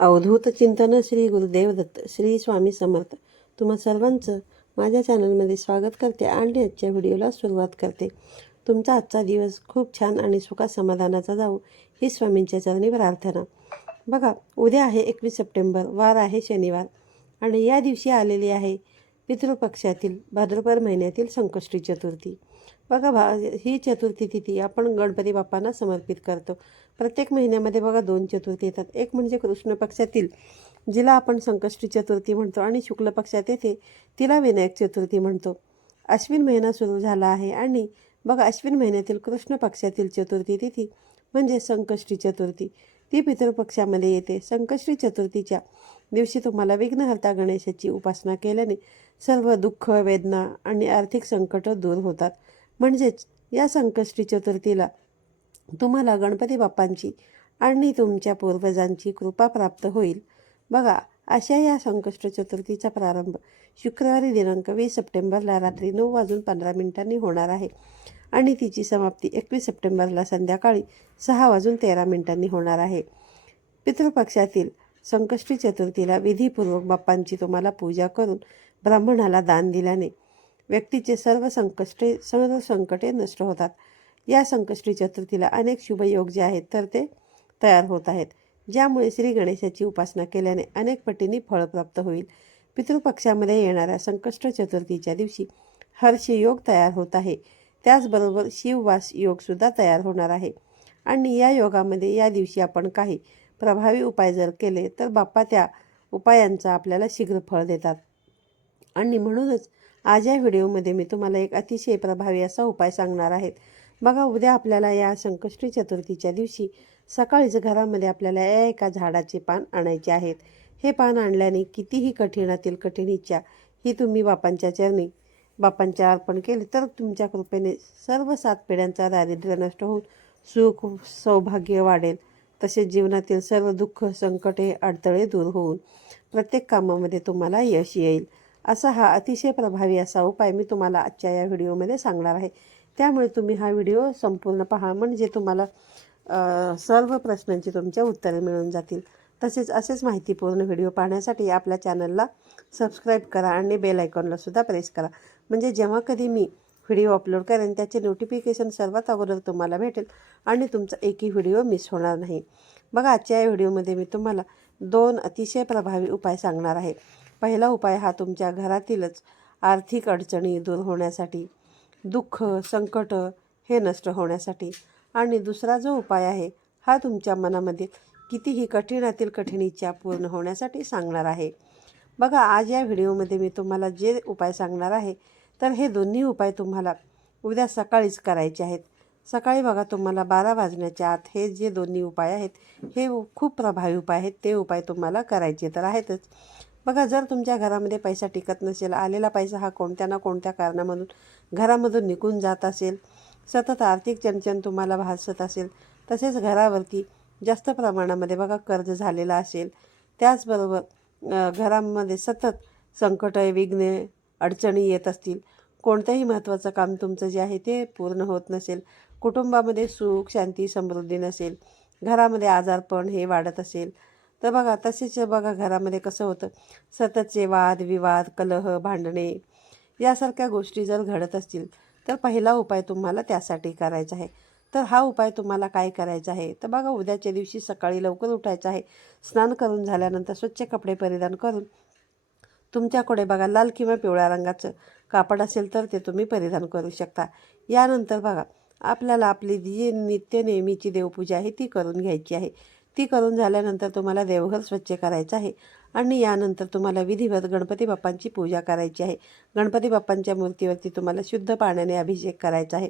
अवधूत चिंतन श्री गुरुदेव दत्त श्री स्वामी समर्थ. तुम्हा सर्वांचं माझ्या चॅनलमध्ये स्वागत करते आणि आजच्या व्हिडिओला सुरुवात करते. तुमचा आजचा दिवस खूप छान आणि सुखा समाधानाचा जाऊ ही स्वामींच्या चरणी प्रार्थना. बघा उद्या आहे एकवीस सप्टेंबर वार आहे शनिवार. आणि या दिवशी आलेली आहे पितृपक्षातील भाद्रपद महिन्यातील संकष्टी चतुर्थी. बघा भा ही चतुर्थी तिथी आपण गणपती बाप्पांना समर्पित करतो. प्रत्येक महिन्यामध्ये बघा दोन चतुर्थी येतात. एक म्हणजे कृष्ण पक्षातील जिला आपण संकष्टी चतुर्थी म्हणतो आणि शुक्ल पक्षात येथे तिला विनायक चतुर्थी म्हणतो. अश्विन महिना सुरू झाला आहे आणि बघा अश्विन महिन्यातील कृष्ण पक्षातील चतुर्थी तिथी म्हणजे संकष्टी चतुर्थी. ती पितृपक्षामध्ये येते. संकष्टी चतुर्थीच्या दिवशी तुम्हाला विघ्नहर्ता गणेशाची उपासना केल्याने सर्व दुःख वेदना आणि आर्थिक संकट दूर होतात. म्हणजेच या संकष्टी चतुर्थीला तुम्हाला गणपती बाप्पांची आणि तुमच्या पूर्वजांची कृपा प्राप्त होईल. बघा अशा या संकष्ट चतुर्थीचा प्रारंभ शुक्रवारी दिनांक वीस सप्टेंबरला रात्री नऊ वाजून पंधरा मिनिटांनी होणार आहे आणि तिची समाप्ती एकवीस सप्टेंबरला संध्याकाळी सहा वाजून तेरा मिनिटांनी होणार आहे. पितृपक्षातील संकष्टी चतुर्थीला विधीपूर्वक बाप्पांची तुम्हाला पूजा करून ब्राह्मणाला दान दिल्याने व्यक्तीचे सर्व संकष्टे सर्व संकटे नष्ट होतात. या संकष्टी चतुर्थीला अनेक शुभयोग जे आहेत तर ते तयार होत आहेत. ज्यामुळे श्री गणेशाची उपासना केल्याने अनेक पटींनी फळ प्राप्त होईल. पितृपक्षामध्ये येणाऱ्या संकष्ट चतुर्थीच्या दिवशी हर्षयोग तयार होत आहे. त्याचबरोबर शिववास योगसुद्धा तयार होणार आहे. आणि या योगामध्ये या दिवशी आपण काही प्रभावी उपाय जर केले तर बाप्पा त्या उपायांचा आपल्याला शीघ्र फळ देतात. आणि म्हणूनच आज या व्हिडिओमध्ये मी तुम्हाला एक अतिशय प्रभावी असा उपाय सांगणार आहेत बघा उद्या आपल्याला या संकष्टी चतुर्थीच्या दिवशी सकाळीच घरामध्ये आपल्याला या एका झाडाचे पान आणायचे आहेत. हे पान आणल्याने कितीही कठीणातील कठीण इच्छा ही तुम्ही बापांच्या चरणी बापांच्या अर्पण केले तर तुमच्या कृपेने सर्व सात पिढ्यांचा दारिद्र्य नष्ट होऊन सुख सौभाग्य वाढेल. तसेच जीवनातील सर्व दुःख संकटे अडथळे दूर होऊन प्रत्येक कामामध्ये तुम्हाला यश येईल. असा हा अतिशय प्रभावी असा उपाय मी तुम्हाला आजच्या या व्हिडिओमध्ये सांगणार आहे. त्यामुळे तुम्ही हा व्हिडिओ संपूर्ण पहा. म्हणजे तुम्हाला सर्व प्रश्नांची तुमच्या उत्तरे मिळून जातील. तसेच असेच माहितीपूर्ण व्हिडिओ पाहण्यासाठी आपल्या चॅनलला सबस्क्राईब करा आणि बेल आयकॉनला सुद्धा प्रेस करा. म्हणजे जेव्हा कधी मी व्हिडिओ अपलोड करेन त्याचे नोटिफिकेशन सर्वात अगोदर तुम्हाला भेटेल आणि तुमचा एकही व्हिडिओ मिस होणार नाही. बघा आजच्या या व्हिडिओमध्ये मी तुम्हाला दोन अतिशय प्रभावी उपाय सांगणार आहे. पहिला उपाय हा तुमच्या घरातीलच आर्थिक अडचणी दूर होण्यासाठी दुःख संकट हे नष्ट होण्यासाठी. आणि दुसरा जो उपाय आहे हा तुमच्या मनामध्ये कितीही कठीणातील कठीण इच्छा पूर्ण होण्यासाठी सांगणार आहे. बघा आज या व्हिडिओमध्ये मी तुम्हाला जे उपाय सांगणार आहे तर हे दोन्ही उपाय तुम्हाला उद्या सकाळीच करायचे आहेत. सकाळी बघा तुम्हाला बारा वाजण्याच्या आत हे जे दोन्ही उपाय आहेत हे खूप प्रभावी उपाय आहेत. ते उपाय तुम्हाला करायचे तर आहेतच. बघा जर तुमच्या घरामध्ये पैसा टिकत नसेल आलेला पैसा हा कोणत्या ना कोणत्या कारणामधून घरामधून निघून जात असेल सतत आर्थिक चणचण तुम्हाला भासत असेल तसेच घरावरती जास्त प्रमाणामध्ये बघा कर्ज झालेला असेल त्याचबरोबर घरामध्ये सतत संकट विघ्ने अडचणी येत असतील. कोणतंही महत्त्वाचं काम तुमचं जे आहे ते पूर्ण होत नसेल. कुटुंबामध्ये सुख शांती समृद्धी नसेल. घरामध्ये आजारपण हे वाढत असेल. तर बघा तसेच बघा घरामध्ये कसं होतं. सततचे वाद विवाद कलह भांडणे यासारख्या गोष्टी जर घडत असतील तर पहिला उपाय तुम्हाला त्यासाठी करायचा आहे. तर हा उपाय तुम्हाला काय करायचा आहे? तर बघा उद्याच्या दिवशी सकाळी लवकर उठायचं आहे. स्नान करून झाल्यानंतर स्वच्छ कपडे परिधान करून तुमच्याकडे बघा लाल किंवा पिवळ्या रंगाचं कापड असेल तर ते तुम्ही परिधान करू शकता. यानंतर बघा आपल्याला आपली जी नित्य नेहमीची देवपूजा आहे ती करून घ्यायची आहे. ती करून झाल्यानंतर तुम्हाला देवघर स्वच्छ करायचं आहे आणि यानंतर तुम्हाला विधिवत गणपती बाप्पांची पूजा करायची आहे. गणपती बाप्पांच्या मूर्तीवरती तुम्हाला शुद्ध पाण्याने अभिषेक करायचा आहे.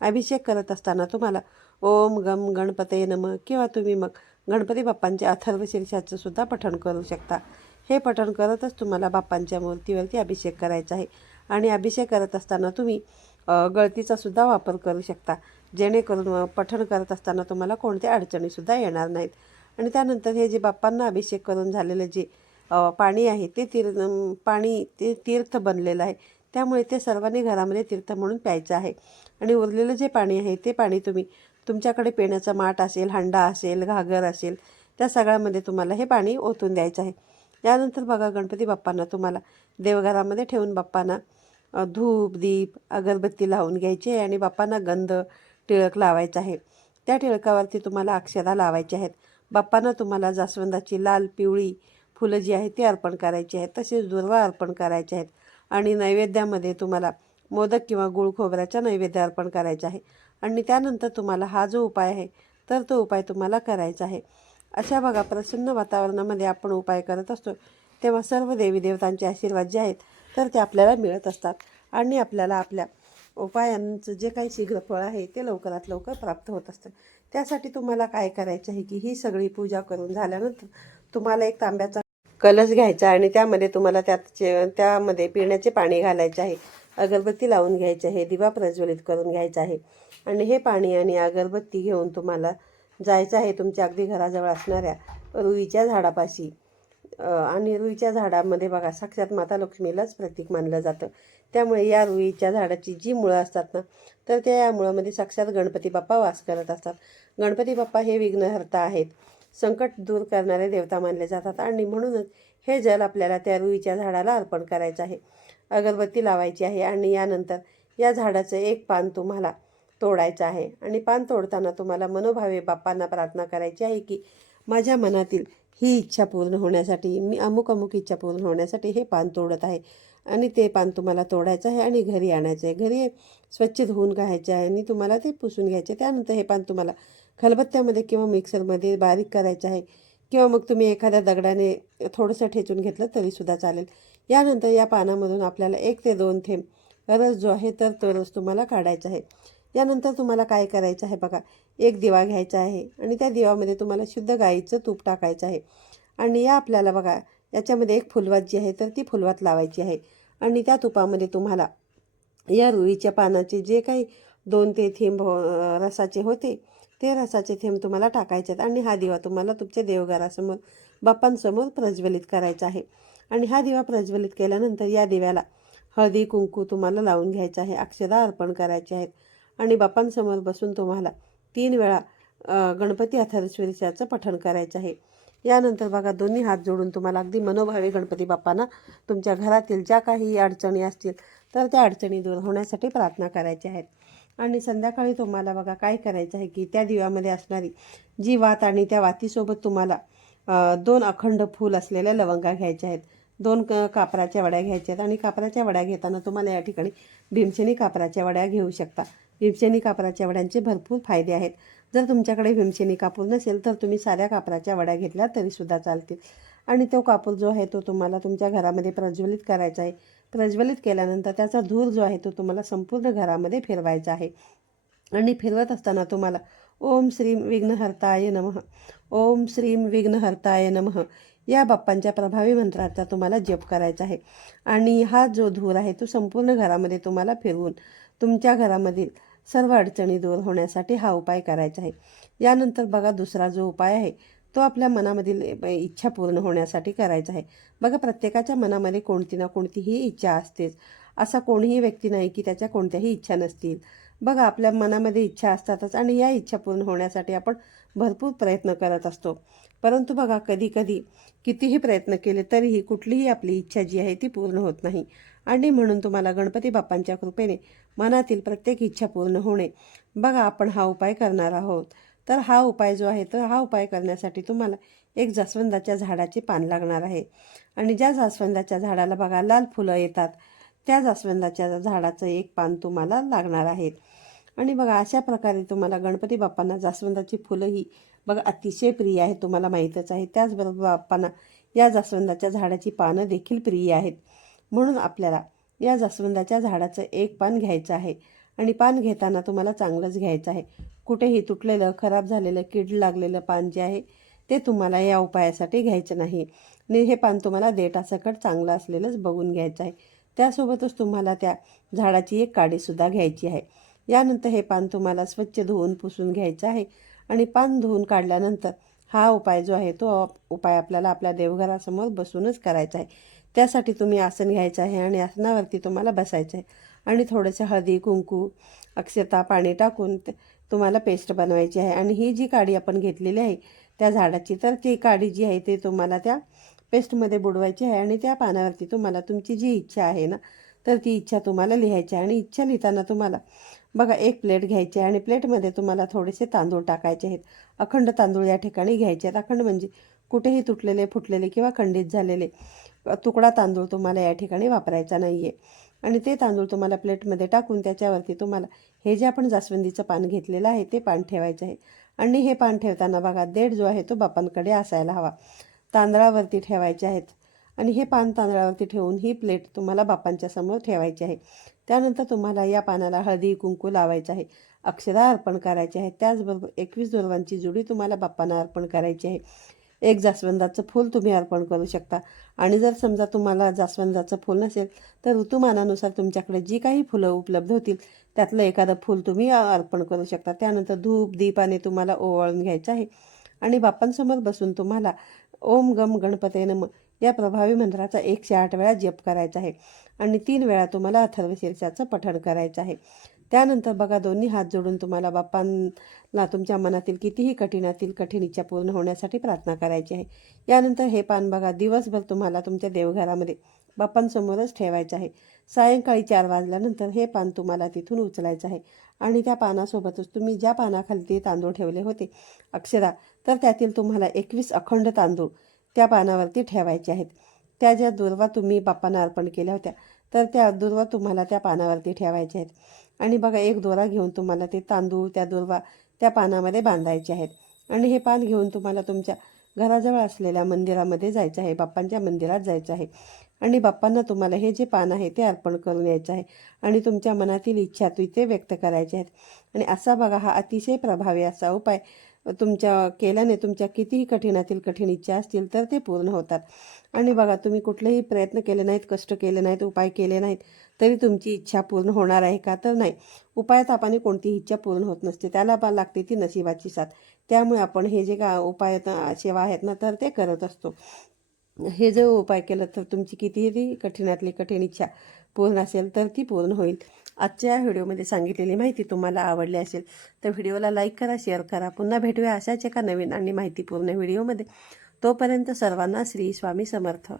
अभिषेक करत असताना तुम्हाला ओम गम गणपते नम किंवा तुम्ही मग गणपती बाप्पांच्या अथर्व शीर्षाचं सुद्धा पठण करू शकता. हे पठण करतच तुम्हाला बाप्पांच्या मूर्तीवरती अभिषेक करायचा आहे. आणि अभिषेक करत असताना तुम्ही गळतीचा सुद्धा वापर करू शकता. जेणेकरून पठण करत असताना तुम्हाला कोणत्या अडचणीसुद्धा येणार नाहीत. आणि त्यानंतर हे जे बाप्पांना अभिषेक करून झालेलं जे पाणी आहे ते तीर पाणी ते तीर्थ बनलेलं आहे. त्यामुळे ते सर्वांनी घरामध्ये तीर्थ म्हणून प्यायचं आहे. आणि उरलेलं जे पाणी आहे ते पाणी तुम्ही तुमच्याकडे पिण्याचा माठ असेल हंडा असेल घागर असेल त्या सगळ्यामध्ये तुम्हाला हे पाणी ओतून द्यायचं आहे. यानंतर बघा गणपती बाप्पांना तुम्हाला देवघरामध्ये ठेवून बाप्पांना धूप दीप अगरबत्ती लावून घ्यायची आहे आणि बाप्पांना गंध टिळक लावायचा आहे. त्या टिळकावरती तुम्हाला अक्षरा लावायच्या आहेत. बाप्पांना तुम्हाला जास्वंदाची लाल पिवळी फुलं जी आहेत ती अर्पण करायची आहेत. तसेच दुर्वा अर्पण करायचे आहेत आणि नैवेद्यामध्ये तुम्हाला मोदक किंवा गुळ खोबऱ्याचा नैवेद्य अर्पण करायचा आहे. आणि त्यानंतर तुम्हाला हा जो उपाय आहे तर तो उपाय तुम्हाला करायचा आहे. अशा बघा प्रसन्न वातावरणामध्ये आपण उपाय करत असतो. तेव्हा सर्व देवी देवतांचे आशीर्वाद जे आहेत तर ते आपल्याला मिळत असतात. आणि आपल्याला आपल्या उपायांचं जे काही शीघ्र फळ आहे ते लवकरात लवकर प्राप्त होत असतं. त्यासाठी तुम्हाला काय करायचं आहे की ही सगळी पूजा करून झाल्यानंतर तुम्हाला एक तांब्याचा कलश घ्यायचा आणि त्यामध्ये तुम्हाला त्याचे त्यामध्ये पिण्याचे पाणी घालायचे आहे. अगरबत्ती लावून घ्यायची आहे दिवा प्रज्वलित करून घ्यायचा आहे. आणि हे पाणी आणि अगरबत्ती घेऊन तुम्हाला जायचं आहे तुमच्या अगदी घराजवळ असणाऱ्या रुईच्या झाडापाशी. आणि रुईच्या झाडामध्ये बघा साक्षात माता लक्ष्मीलाच प्रतीक मानलं जातं. त्यामुळे या रुईच्या झाडाची जी मुळं असतात ना तर त्या या मुळामध्ये साक्षात गणपती बाप्पा वास करत असतात. गणपती बाप्पा हे विघ्नहर्ता आहेत. संकट दूर करणारे देवता मानले जातात. आणि म्हणूनच हे जल आपल्याला त्या रुईच्या झाडाला अर्पण करायचं आहे. अगरबत्ती लावायची आहे. आणि यानंतर या झाडाचं एक पान तुम्हाला तोडायचं आहे. आणि पान तोडताना तुम्हाला मनोभावे बाप्पांना प्रार्थना करायची आहे की माझ्या मनातील ही इच्छा पूर्ण होण्यासाठी मी अमुक अमुक इच्छा पूर्ण होण्यासाठी हे पान तोडत आहे. आणि ते पान तुम्हाला तोडायचं आहे आणि घरी आणायचं आहे. घरी स्वच्छ धुवून घ्यायचे आहे आणि तुम्हाला ते पुसून घ्यायचे. त्यानंतर हे पान तुम्हाला खलबत्त्यामध्ये किंवा मिक्सरमध्ये बारीक करायचं आहे. किंवा मग तुम्ही एखाद्या दगडाने थोडंसं ठेचून घेतलं तरीसुद्धा चालेल. यानंतर या पानामधून आपल्याला एक ते दोन थेंब रस जो आहे तर तो रस तुम्हाला काढायचा आहे. यानंतर तुम्हाला काय करायचं आहे बघा. एक दिवा घ्यायचा आहे आणि त्या दिवामध्ये तुम्हाला शुद्ध गाईचं तूप टाकायचं आहे. आणि या आपल्याला बघा याच्यामध्ये एक फुलवात जी आहे तर ती फुलवात लावायची आहे. आणि त्या तुपामध्ये तुम्हाला या रुईच्या पानाचे जे काही दोन ते थेंब हो, रसाचे होते ते रसाचे थेंब तुम्हाला टाकायचे आहेत. आणि हा दिवा तुम्हाला तुमच्या देवघरासमोर बाप्पांसमोर प्रज्वलित करायचा आहे. आणि हा दिवा प्रज्वलित केल्यानंतर या दिव्याला हळदी कुंकू तुम्हाला लावून घ्यायचं आहे. अक्षदा अर्पण करायचे आहेत. आणि बाप्पांसमोर बसून तुम्हाला तीन वेळा गणपती अथर्वेश्वरीचं पठण करायचं आहे. यानंतर बघा दोन्ही हात जोडून तुम्हाला अगदी मनोभावे गणपती बाप्पांना तुमच्या घरातील ज्या काही अडचणी असतील तर त्या अडचणी दूर होण्यासाठी प्रार्थना करायच्या आहेत. आणि संध्याकाळी तुम्हाला बघा काय करायचं आहे की त्या दिव्यामध्ये असणारी जी वात आणि त्या वातीसोबत तुम्हाला दोन अखंड फूल असलेल्या लवंगा घ्यायच्या आहेत. दोन क कापराच्या वड्या घ्यायच्या आहेत. आणि कापराच्या वड्या घेताना तुम्हाला या ठिकाणी भीमसेनी कापराच्या वड्या घेऊ शकता. भीमसेनी कापराच्या वड्यांचे भरपूर फायदे आहेत. जर तुमच्याकडे भीमसेनी कापूर नसेल तर तुम्ही साऱ्या कापराच्या वड्या घेतल्या तरीसुद्धा चालतील. आणि तो कापूर जो आहे तो तुम्हाला तुमच्या घरामध्ये प्रज्वलित करायचा आहे. प्रज्वलित केल्यानंतर त्याचा धूर जो आहे तो तुम्हाला संपूर्ण घरामध्ये फिरवायचा आहे. आणि फिरवत असताना तुम्हाला ओम श्रीम विघ्नहर्ताय नमः ओम श्रीम विघ्नहर्ताय नमः या बाप्पांच्या प्रभावी मंत्राचा तुम्हाला जप करायचा आहे. आणि हा जो धूर आहे तो संपूर्ण घरामध्ये तुम्हाला फिरवून तुमच्या घरामधील सर्व अडचणी दूर होण्यासाठी हा उपाय करायचा आहे. यानंतर बघा दुसरा जो उपाय आहे तो आपल्या मनामधील इच्छा पूर्ण होण्यासाठी करायचा आहे. बघा प्रत्येकाच्या मनामध्ये कोणती ना कोणतीही इच्छा असतेच. असा कोणीही व्यक्ती नाही की त्याच्या कोणत्याही इच्छा नसतील. बघा आपल्या मनामध्ये इच्छा असतातच आणि या इच्छा पूर्ण होण्यासाठी आपण भरपूर प्रयत्न करत असतो. परंतु बघा कधीकधी कितीही प्रयत्न केले तरीही कुठलीही आपली इच्छा जी आहे ती पूर्ण होत नाही. आणि म्हणून तुम्हाला गणपती बाप्पांच्या कृपेने मनातील प्रत्येक इच्छा पूर्ण होणे. बघा आपण हा उपाय करणार आहोत. तर हा उपाय जो आहे तर हा उपाय करण्यासाठी तुम्हाला एक जास्वंदाच्या झाडाचे पान लागणार आहे. आणि ज्या जास्वंदाच्या झाडाला बघा लाल फुलं येतात. त्या जास्वंदाच्या झाडाचं एक पान तुम्हाला लागणार आहेत आणि बघा अशा प्रकारे तुम्हाला गणपती बाप्पांना जास्वंदाची फुलं ही बघा अतिशय प्रिय आहेत तुम्हाला माहीतच आहे. त्याचबरोबर बाप्पांना या जास्वंदाच्या झाडाची पानं देखील प्रिय आहेत. म्हणून आपल्याला या जास्वंदाच्या झाडाचं एक पान घ्यायचं आहे. आणि पान घेताना तुम्हाला चांगलंच घ्यायचं आहे. कुठेही तुटलेलं खराब झालेलं कीड लागलेलं पान जे आहे ते तुम्हाला या उपायासाठी घ्यायचं नाही. आणि हे पान तुम्हाला देठासकट चांगलं असलेलंच बघून घ्यायचं आहे. त्यासोबतच तुम्हाला त्या झाडाची एक काडीसुद्धा घ्यायची आहे. यानंतर हे पान तुम्हाला स्वच्छ धुवून पुसून घ्यायचं आहे. आणि पान धुवून काढल्यानंतर हा उपाय जो आहे तो उपाय आपल्याला आपल्या देवघरासमोर बसूनच करायचा आहे. त्यासाठी तुम्ही आसन घ्यायचं आहे आणि आसनावरती तुम्हाला बसायचं आहे. आणि थोडंसं हळदी कुंकू अक्षता पाणी टाकून ते- तुम्हाला पेस्ट बनवायची आहे. आणि ही जी काडी आपण घेतलेली आहे त्या झाडाची तर ती काडी जी आहे ते तुम्हाला त्या पेस्टमध्ये बुडवायची आहे आणि त्या पानावरती तुम्हाला तुमची जी इच्छा आहे ना तर ती इच्छा तुम्हाला लिहायची आहे. आणि इच्छा लिहिताना तुम्हाला बघा एक प्लेट घ्यायची आहे आणि प्लेटमध्ये तुम्हाला थोडेसे तांदूळ टाकायचे आहेत. अखंड तांदूळ या ठिकाणी घ्यायचे आहेत. अखंड म्हणजे कुठेही तुटलेले फुटलेले किंवा खंडित झालेले तुकडा तांदूळ तुम्हाला या ठिकाणी वापरायचा नाही आहे आणि ते तांदूळ तुम्हाला प्लेटमध्ये टाकून त्याच्यावरती तुम्हाला हे जे आपण जास्वंदीचं पान घेतलेलं आहे ते पान ठेवायचं आहे. आणि हे पान ठेवताना बघा देठ जो आहे तो बापांकडे असायला हवा. तांदळावरती ठेवायचे आहेत. आणि हे पान तांदळावरती ठेवून ही प्लेट तुम्हाला बापांच्या समोर ठेवायची आहे. त्यानंतर तुम्हाला या पानाला हळदी कुंकू लावायचं आहे. अक्षरा अर्पण करायचे आहे त्याचबरोबर एकवीस दुर्वांची जुडी तुम्हाला बाप्पांना अर्पण करायची आहे. एक जास्वंदाचं फूल तुम्ही अर्पण करू शकता. आणि जर समजा तुम्हाला जास्वंदाचं फूल नसेल तर ऋतुमानानुसार तुमच्याकडे जी काही फुलं उपलब्ध होतील त्यातलं एखादं फूल तुम्ही अर्पण करू शकता. त्यानंतर धूप दीपाने तुम्हाला ओवाळून घ्यायचं आहे. आणि बाप्पांसमोर बसून तुम्हाला ओम गम गणपते नम या प्रभावी मंत्राचा एकशे आठ वेळा जप करायचा आहे. आणि तीन वेळा तुम्हाला अथर्व शीर्षाचं पठण करायचं आहे. त्यानंतर बघा दोन्ही हात जोडून तुम्हाला बाप्पांना तुमच्या मनातील कितीही कठीणातील कठीण इच्छा पूर्ण होण्यासाठी प्रार्थना करायची आहे. यानंतर हे पान बघा दिवसभर तुम्हाला तुमच्या देवघरामध्ये बाप्पांसमोरच ठेवायचं आहे. सायंकाळी चार वाजल्यानंतर हे पान तुम्हाला तिथून उचलायचं आहे. आणि त्या पानासोबतच तुम्ही ज्या पानाखाली ते तांदूळ ठेवले होते अक्षरा तर त्यातील तुम्हाला एकवीस अखंड तांदूळ त्या पानावरती ठेवायचे आहेत. त्या ज्या दुर्वा तुम्ही बाप्पांना अर्पण केल्या होत्या तर त्या दुर्वा तुम्हाला त्या पानावरती ठेवायच्या आहेत. आणि बघा एक दोरा घेऊन तुम्हाला ते तांदूळ त्या दोरवा त्या पानामध्ये बांधायचे आहेत. आणि हे पान घेऊन तुम्हाला तुमच्या घराजवळ असलेल्या मंदिरामध्ये जायचं आहे बाप्पांच्या मंदिरात जायचं आहे. आणि बाप्पांना तुम्हाला हे जे पान आहे ते अर्पण करून यायचं आहे. आणि तुमच्या मनातील इच्छा ते व्यक्त करायचे आहेत. आणि असा बघा हा अतिशय प्रभावी असा उपाय तुमच्या केल्याने तुमच्या कितीही कठीणातील कठीण इच्छा असतील तर ते पूर्ण होतात. आणि बघा तुम्ही कुठलेही प्रयत्न केले नाहीत कष्ट केले नाहीत उपाय केले नाहीत तरी तुमची इच्छा पूर्ण होणार आहे का तर नाही. उपायात आपण कोणतीही इच्छा पूर्ण होत नसते. त्याला बा लागते ती नशिबाची साथ. त्यामुळे आपण हे जे का उपाय सेवा आहेत ना तर ते करत असतो. हे जर उपाय केलं तर तुमची कितीही कठीणातली कठीण इच्छा पूर्ण असेल तर ती पूर्ण होईल. आजच्या व्हिडिओमध्ये सांगितलेली माहिती तुम्हाला आवडली असेल तर व्हिडिओला लाईक करा शेअर करा. पुन्हा भेटूया अशाच एका नवीन आणि माहितीपूर्ण व्हिडिओमध्ये. तोपर्यंत सर्वांना श्री स्वामी समर्थ.